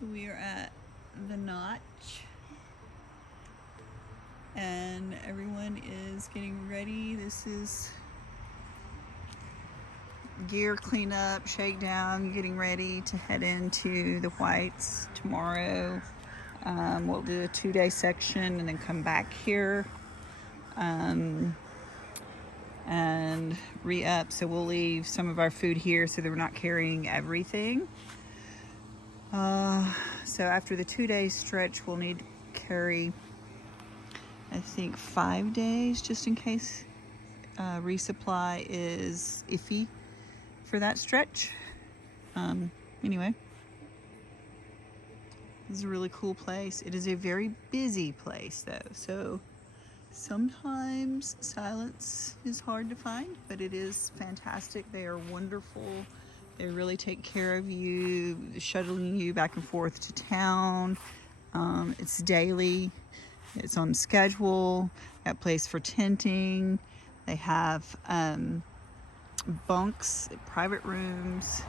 So we are at the Notch and everyone is getting ready. This is gear cleanup, shakedown, getting ready to head into the Whites tomorrow. We'll do a 2-day section and then come back here and re-up. So we'll leave some of our food here so that we're not carrying everything. So after the 2-day stretch, we'll need to carry, I think, 5 days just in case resupply is iffy for that stretch. Anyway, this is a really cool place. It is a very busy place though, so sometimes silence is hard to find, but it is fantastic. They are wonderful. They really take care of you, shuttling you back and forth to town. It's daily. It's on schedule. Got place for tenting. They have bunks, private rooms.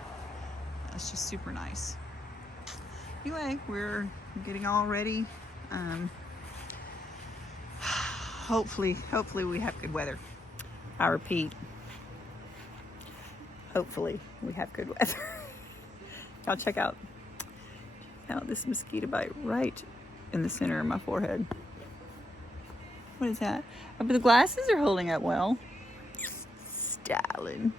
It's just super nice. Anyway, we're getting all ready. Hopefully we have good weather. I repeat, hopefully we have good weather. Y'all check out this mosquito bite right in the center of my forehead. What is that? Oh, but the glasses are holding up well. Styling.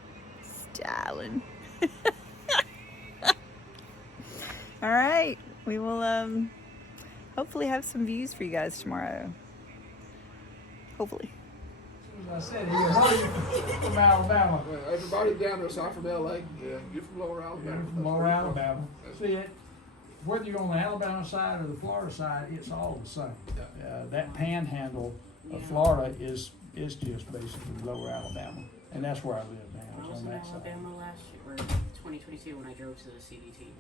All right, we will hopefully have some views for you guys tomorrow. Hopefully. As I said, he was from Alabama. Well, everybody down there south from LA. Yeah, you're from Lower Alabama. You're from Lower Alabama. See it? Whether you're on the Alabama side or the Florida side, it's all the same. That panhandle of Florida is just basically Lower Alabama, and that's where I live now. I was on in that side. Alabama last year, or 2022, when I drove to the CDT.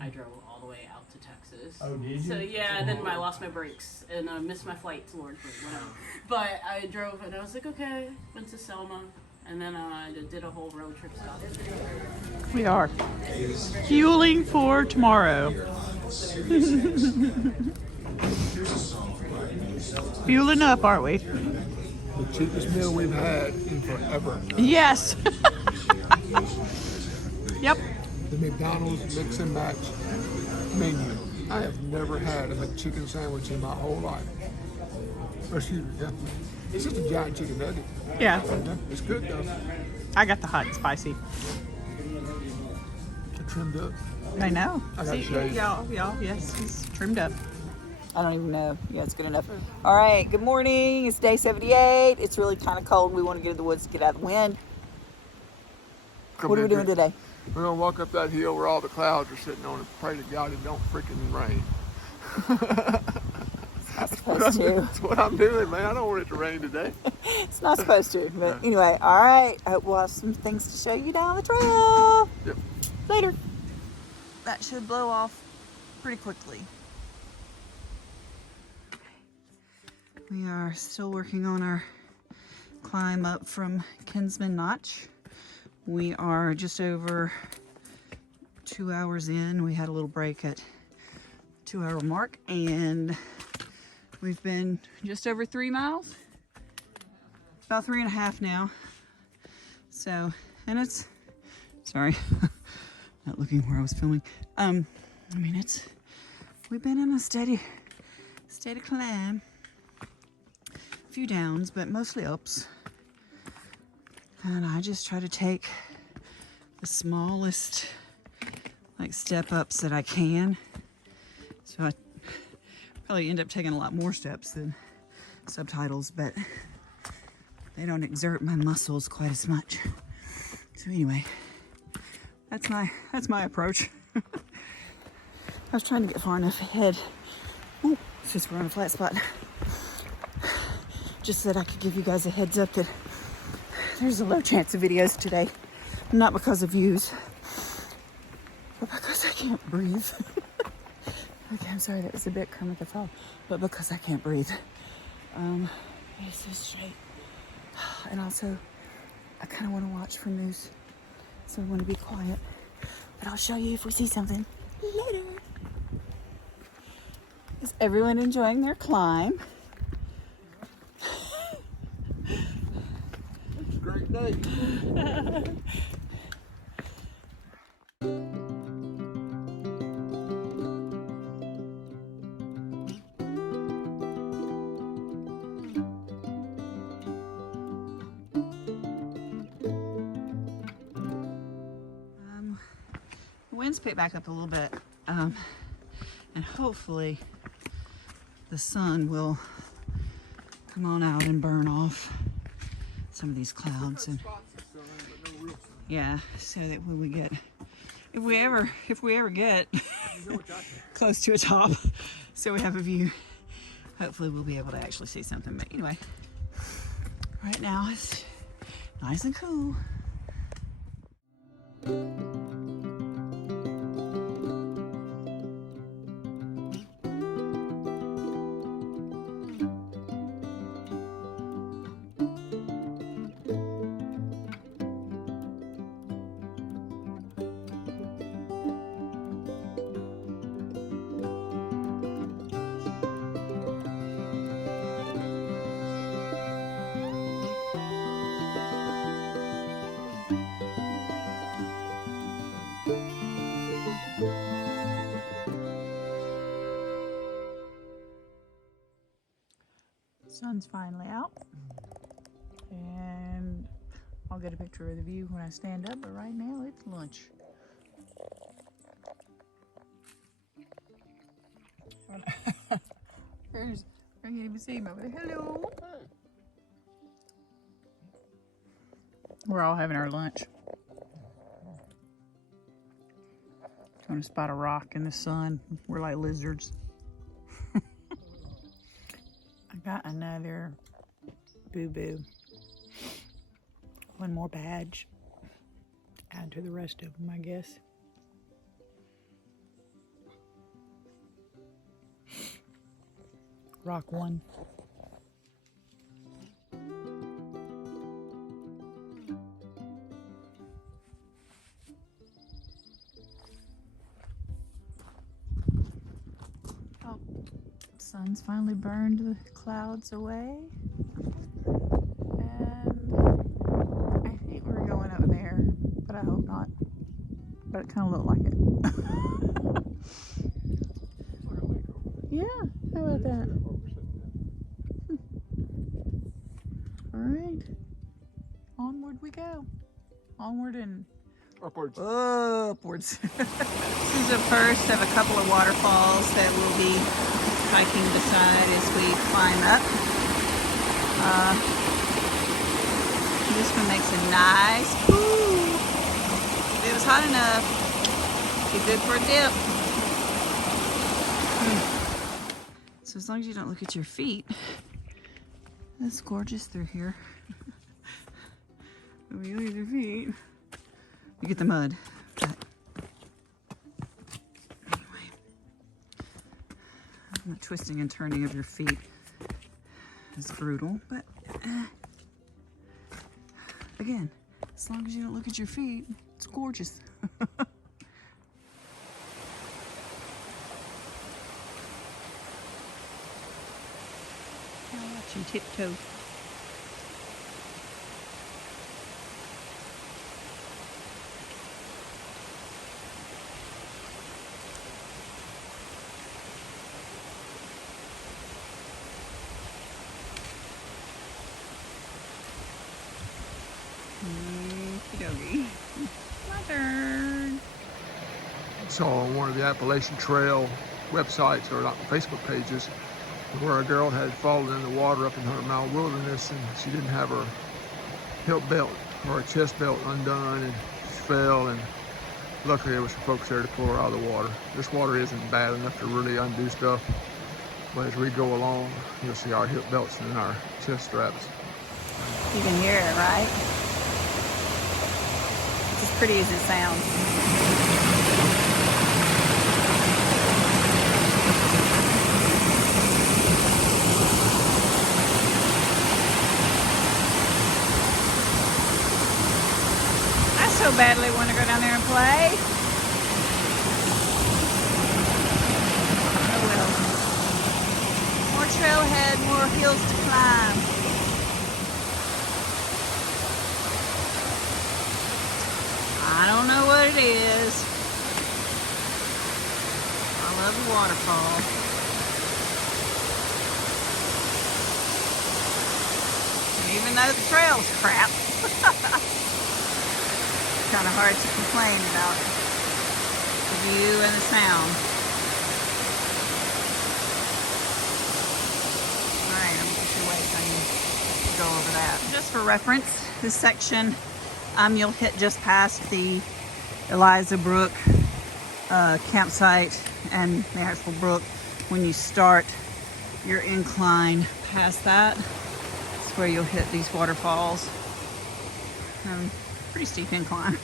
I drove all the way out to Texas. Oh, did you? So yeah, and then I lost my brakes and missed my flight to Lawrenceburg, whatever. But I drove and I was like, okay, went to Selma, and then I did a whole road trip stop. We are fueling for tomorrow. Fueling up, aren't we? The cheapest meal we've had in forever. Yes. Yep. The McDonald's mix and match menu. I have never had a McChicken sandwich in my whole life. Or excuse me, yeah. It's just a giant chicken nugget. Yeah. It's good though. I got the hot and spicy. It's trimmed up. I know. I got See, shaved. y'all, yes, it's trimmed up. I don't even know. Yeah, it's good enough. All right, good morning. It's day 78. It's really kind of cold. We want to get in the woods to get out of the wind. What are we doing today? We're gonna walk up that hill where all the clouds are sitting on and pray to God it don't freaking rain. It's not supposed to. That's what I'm doing, man. I don't want it to rain today. It's not supposed to. But anyway, all right. I hope we'll have some things to show you down the trail. Yep. Later. That should blow off pretty quickly. We are still working on our climb up from Kinsman Notch. We are just over 2 hours in. We had a little break at 2-hour mark and we've been just over 3 miles, about 3.5 now. So, and it's, sorry, not looking where I was filming. I mean, we've been in a steady climb. A few downs, but mostly ups. And I just try to take the smallest step ups that I can. So I probably end up taking a lot more steps than subtitles, but they don't exert my muscles quite as much. So anyway, that's my approach. I was trying to get far enough ahead. Ooh, since we're on a flat spot. Just so that I could give you guys a heads up that there's a low chance of videos today. Not because of views, but because I can't breathe. Okay, I'm sorry, that was a bit Kermit the Frog, but because I can't breathe. It's so straight. And also, I kind of want to watch for news, so I want to be quiet. But I'll show you if we see something later. Is everyone enjoying their climb? It's a great day. The wind's picked back up a little bit, and hopefully the sun will come on out and burn off some of these clouds, and yeah, so that when we get, if we ever get close to a top, so we have a view, hopefully we'll be able to actually see something. But anyway, right now it's nice and cool. Sun's finally out, and I'll get a picture of the view when I stand up, but right now it's lunch. I can't even see him over there. Hello. We're all having our lunch. Trying to spot a rock in the sun. We're like lizards. I got another boo-boo. One more badge. Add to the rest of them, I guess. Rock one. Oh, sun's finally burned the clouds away. And I think we're going up there, but I hope not. But it kind of looked like it. Yeah, how about that? Alright, onward we go. Onward and Upwards. upwards. This is the first of a couple of waterfalls that we'll be hiking beside as we climb up. This one makes a nice pool. If it was hot enough, be good for a dip. So as long as you don't look at your feet, it's gorgeous through here. When you look at your feet, you get the mud. But anyway, the twisting and turning of your feet is brutal, but again, as long as you don't look at your feet, it's gorgeous. I'll watch you tiptoe. Okey-dokey. My turn. Saw on one of the Appalachian Trail websites, or not Facebook pages, where a girl had fallen in the water up in 100-mile wilderness, and she didn't have her hip belt or her chest belt undone, and she fell, and luckily there was some folks there to pull her out of the water. This water isn't bad enough to really undo stuff, but as we go along, you'll see our hip belts and our chest straps. You can hear it, right? It's as pretty as it sounds. I so badly want to go down there and play. Oh well. trailhead, more hills to climb. I don't know what it is. I love the waterfall. Even though the trail's crap. Kind of hard to complain about the view and the sound. Alright, I'm just gonna wait. I need to go over that. Just for reference, this section you'll hit just past the Eliza Brook campsite and Marysville Brook. When you start your incline past that, that's where you'll hit these waterfalls. Pretty steep incline,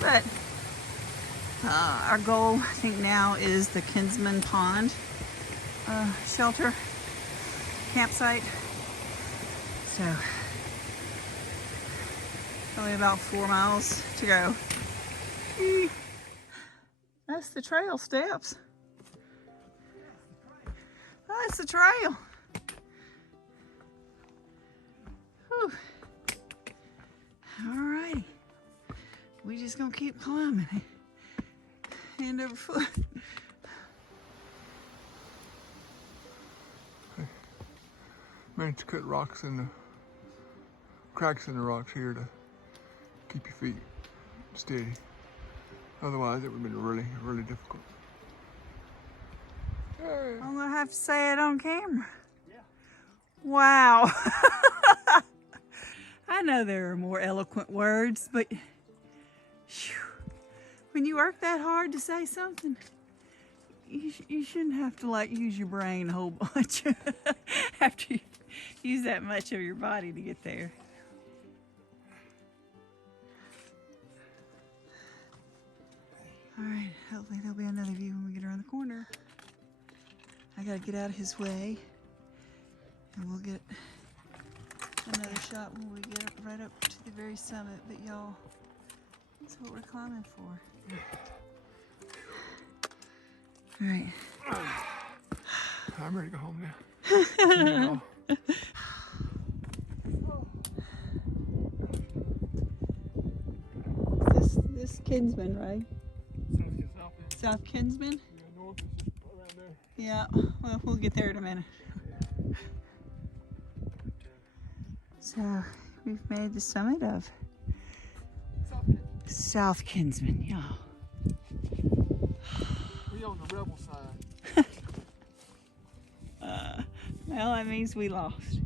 but our goal I think now is the Kinsman Pond shelter campsite. So only about 4 miles to go. That's the trail steps. That's the trail. Whew. Alrighty. We just gonna keep climbing. Hand over foot. Managed to cut rocks in the cracks in the rocks here to keep your feet steady. Otherwise, it would have been really, really difficult. I'm gonna have to say it on camera. Yeah. Wow. I know there are more eloquent words, but whew, when you work that hard to say something, you shouldn't have to like use your brain a whole bunch after you use that much of your body to get there. All right, hopefully there'll be another view when we get around the corner. I gotta get out of his way, and we'll get another shot when we get right up to the very summit. But y'all, that's what we're climbing for. All right. I'm ready to go home now. This Kinsman, right? South Kinsman? Yeah, north is around there. Yeah, well, we'll get there in a minute. So, we've made the summit of South Kinsman, y'all. We on the rebel side. Well, that means we lost.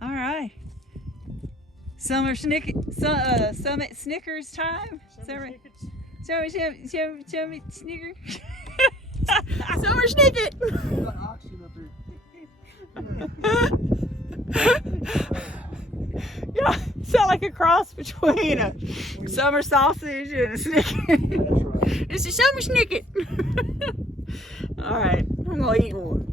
All right. Summit Snickers time. Summit Snicker. Summer Snicket. Yeah, sound like a cross between a summer sausage and a Snicket. It's a summer Snicket. All right, I'm gonna eat one.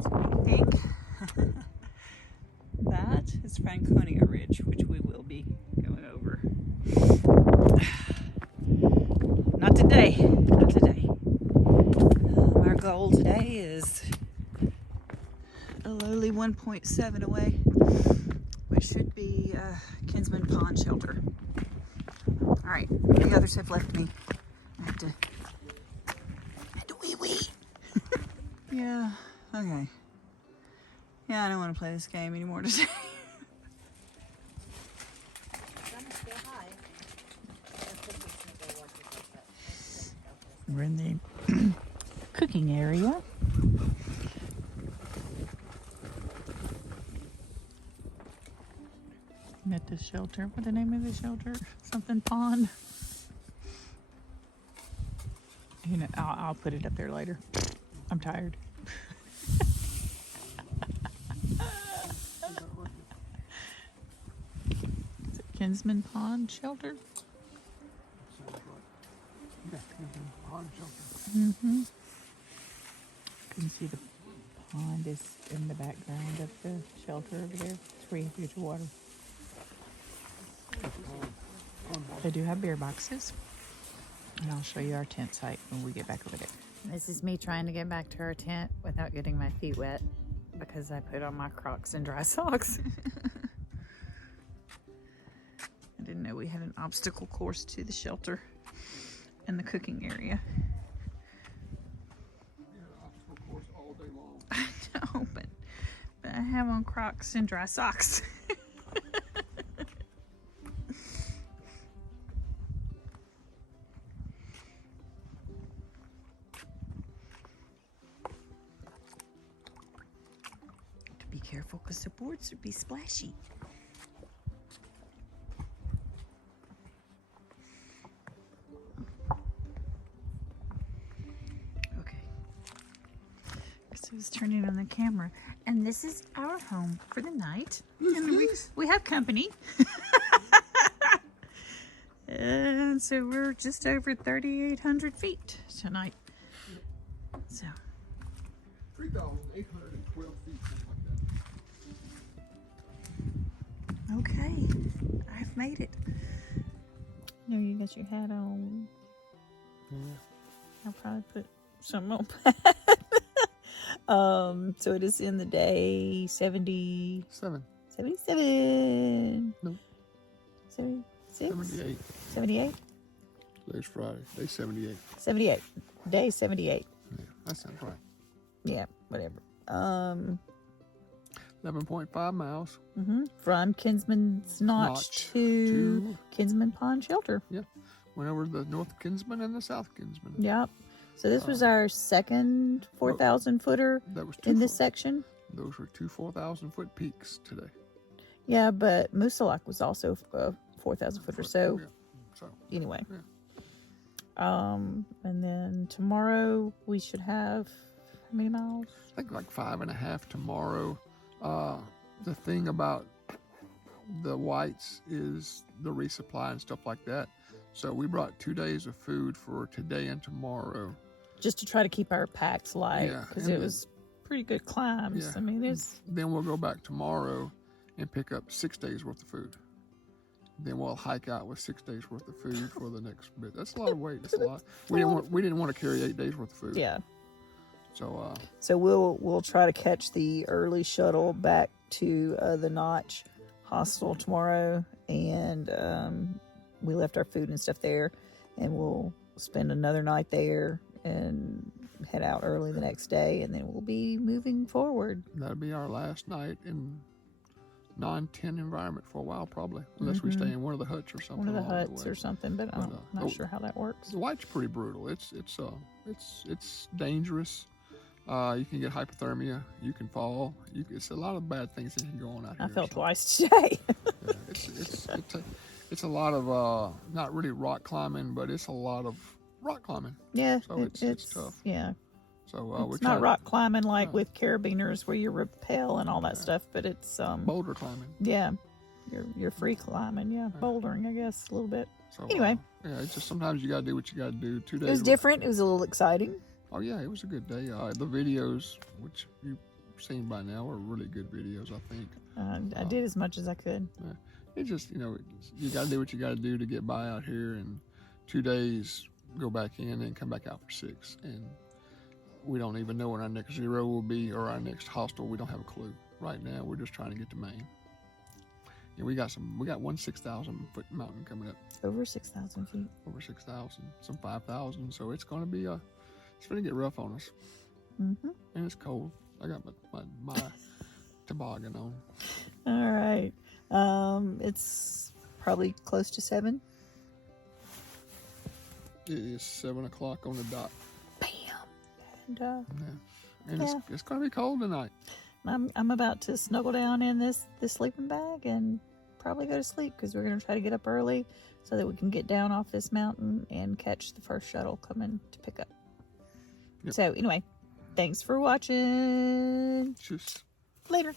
I think that is Franconia Ridge, which we will be going over. Not today, not today. Our goal today is a lowly 1.7 away, which should be Kinsman Pond Shelter. All right, the others have left me. I had to wee. Yeah, okay. Yeah, I don't want to play this game anymore today. We're in the cooking area. At this shelter. What's the name of the shelter? Something Pond. You know, I'll put it up there later. I'm tired. Is it Kinsman Pond Shelter? Yeah, Kinsman Pond Shelter. Mm-hmm. You can see the pond is in the background of the shelter over there. It's where you have to get your water. They do have beer boxes. And I'll show you our tent site when we get back over there. This is me trying to get back to our tent without getting my feet wet because I put on my Crocs and dry socks. I didn't know we had an obstacle course to the shelter and the cooking area. Obstacle course all day long. I know, but I have on Crocs and dry socks. Be careful because the boards would be splashy. Okay. So I was turning on the camera, and this is our home for the night. And we have company. And so we're just over 3,800 feet tonight. So 3,812 feet, something like that. okay, I've made it. No, you got your hat on. Yeah. I'll probably put something on. So it is in the day 77. Nope. 76? 78. 78? Today's Friday. Day 78. 78. Day 78. Yeah, that sounds right. Yeah, whatever. 11.5 miles. From Kinsman's Notch to Kinsman Pond Shelter. Yeah. Went over the North Kinsman and the South Kinsman. Yep. So this was our second 4,000 footer That was two in this foot- section. Those were two 4,000 foot peaks today. Yeah, but Moosalak was also a 4,000 footer. So Yeah. So, anyway. yeah. And then tomorrow we should have how many miles? I think like 5.5 tomorrow. The thing about the whites is the resupply and stuff like that. So we brought 2 days of food for today and tomorrow. Just to try to keep our packs light Yeah, because and it then- was pretty good climbs. Yeah. I mean, there's Then we'll go back tomorrow and pick up 6 days worth of food. Then we'll hike out with 6 days worth of food for the next bit. That's a lot of weight. That's a lot. We didn't want to carry 8 days worth of food. yeah. So So we'll try to catch the early shuttle back to the Notch Hostel tomorrow, and we left our food and stuff there, and we'll spend another night there and head out early the next day, and then we'll be moving forward. that'll be our last night in non-tent environment for a while, probably, unless we stay in one of the huts or something. One of the along huts way. or something, but I'm But, not sure how that works. The white's pretty brutal. It's dangerous. You can get hypothermia. You can fall. It's a lot of bad things that can go on out here. I fell So, twice today. yeah, it's a lot of not really rock climbing, but it's a lot of rock climbing. Yeah, So it's tough. Yeah, So we're it's not trying rock climbing like No. with carabiners where you rappel and all that stuff, but it's boulder climbing. yeah, you're free climbing, yeah, bouldering, I guess, a little bit. So Anyway. yeah, it's just sometimes you gotta do what you gotta do. 2 days. It was different. It was a little exciting. Oh yeah, it was a good day. The videos, which you've seen by now, are really good videos. I think. I did as much as I could. It just you gotta do what you gotta do to get by out here, and 2 days go back in and come back out for 6, and we don't even know when our next zero will be or our next hostel. We don't have a clue right now. We're just trying to get to Maine. And we got one 6,000 foot mountain coming up, Over 6,000 feet. over 6,000, some 5,000. So it's gonna be it's gonna get rough on us, Mm-hmm. and it's cold. I got my toboggan on. All right. It's probably close to 7. It is 7 o'clock on the dot. Bam. And Yeah. And Yeah. it's gonna be cold tonight. I'm about to snuggle down in this sleeping bag and probably go to sleep because we're gonna try to get up early so that we can get down off this mountain and catch the first shuttle coming to pick up. Yep. So anyway, thanks for watching. Just Later.